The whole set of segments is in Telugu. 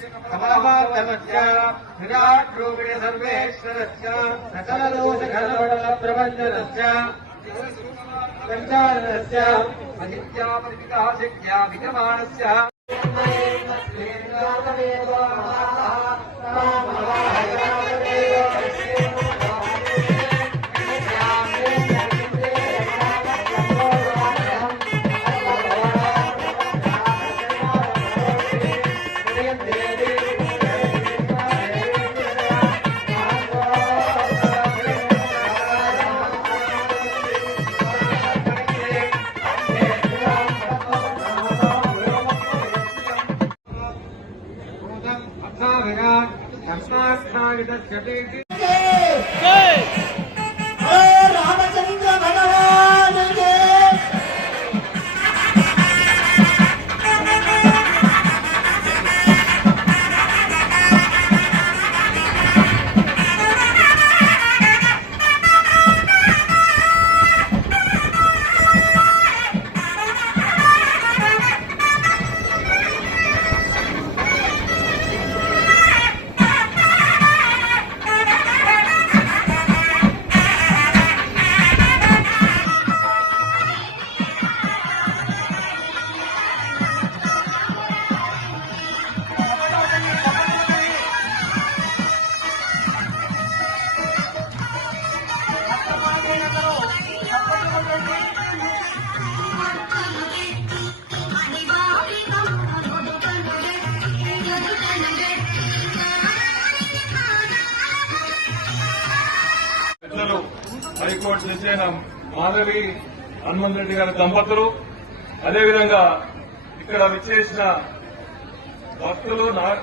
समावातमश्च विराट्रूपिण सर्वेश्वरश्च Yeah. తస్మాస్థావిదస్యతేతి హైకోర్టు నిశ్చయన మాధవి హనుమంత్ రెడ్డి గారి దంపతులు. అదేవిధంగా ఇక్కడ విచ్చేసిన భక్తులు నా-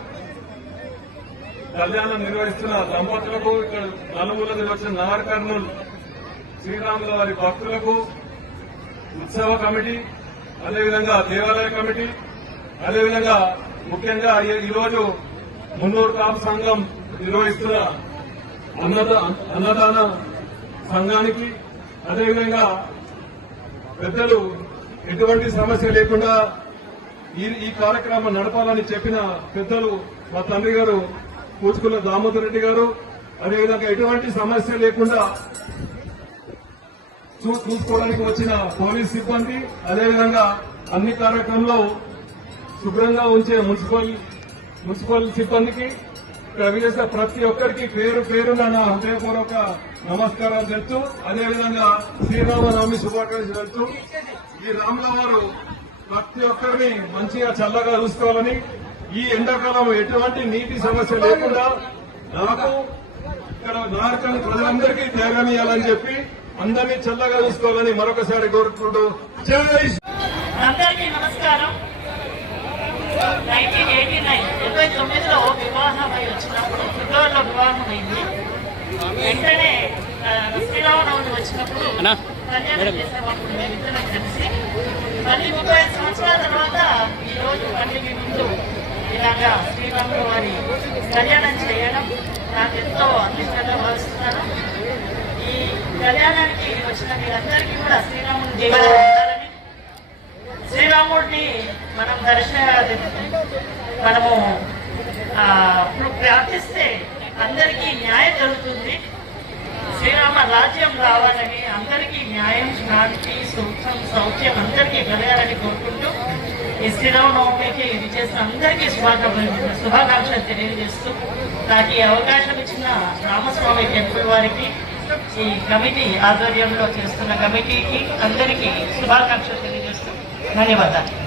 కళ్యాణం నిర్వహిస్తున్న దంపతులకు ఇక్కడ నలుగురు నిర్వహించిన నార్ కర్నూల్ శ్రీరాముల వారి భక్తులకు ఉత్సవ కమిటీ అదేవిధంగా దేవాలయ కమిటీ అదేవిధంగా ముఖ్యంగా ఈ- ఈరోజు మున్నూరు కాపు సంఘం నిర్వహిస్తున్న అన్నదాన సంఘానికి అదేవిధంగా పెద్దలు ఎటువంటి సమస్య లేకుండా ఈ కార్యక్రమం నడపాలని చెప్పిన పెద్దలు మా తండ్రి గారు కూచుకుల దామోదర్ రెడ్డి గారు అదేవిధంగా ఎటువంటి సమస్య లేకుండా చూసుకోవడానికి వచ్చిన పోలీస్ సిబ్బంది అదేవిధంగా అన్ని కార్యక్రమంలో శుభ్రంగా ఉంచే మున్సిపల్ మున్సిపల్ సిబ్బందికి ఇక్కడ ప్రతి ఒక్కరికి పేరు పేరున నా హృదయపూర్వక నమస్కారాలు తెలుస్తూ అదేవిధంగా శ్రీరామనవమి శుభాకాంక్షలు తెలుస్తూ ఈ రాముల వారు ప్రతి ఒక్కరిని మంచిగా చల్లగా చూసుకోవాలని ఈ ఎండాకాలం ఎటువంటి నీటి సమస్య లేకుండా నాకు ఇక్కడ నారకం ప్రజలందరికీ త్యాగం ఇవ్వాలని చెప్పి అందరినీ చల్లగా చూసుకోవాలని మరొకసారి కోరుకుంటూ జై అందరికీ నమస్కారం. నైన్టీన్ ఎయిటీ నైన్ ముప్పై తొమ్మిదిలో వివాహం అయి వచ్చినప్పుడు ఫిబ్రవరిలో వివాహం అయింది వెంటనే శ్రీరామనవమి వచ్చినప్పుడు కళ్యాణం చేసేవాళ్ళు మేమిద్దరం కలిసి మళ్ళీ ముప్పై సంవత్సరాల తర్వాత ఈ రోజు పండుగ ముందు ఇలాగా శ్రీరాముల వారి కళ్యాణం చేయడం నాకు ఎంతో అదృష్టంగా భావిస్తున్నాను ఈ కళ్యాణానికి వచ్చిన మీరందరికీ కూడా శ్రీరాముని దేవుడు శ్రీరాముడిని మనం దర్శన మనము ఇప్పుడు ప్రార్థిస్తే అందరికీ న్యాయం జరుగుతుంది. శ్రీరామ రాజ్యం రావాలని అందరికీ న్యాయం శాంతి సుఖం సౌఖ్యం అందరికీ కలగాలని కోరుకుంటూ ఈ శ్రీరామనవమికి ఇది చేసిన అందరికీ శుభాకాంక్షలు శుభాకాంక్షలు తెలియజేస్తూ నాకు ఈ అవకాశం ఇచ్చిన రామస్వామి టెంపుల్ వారికి ఈ కమిటీ ఆధ్వర్యంలో చేస్తున్న కమిటీకి అందరికీ శుభాకాంక్షలు తెలియజేస్తూ 何がだ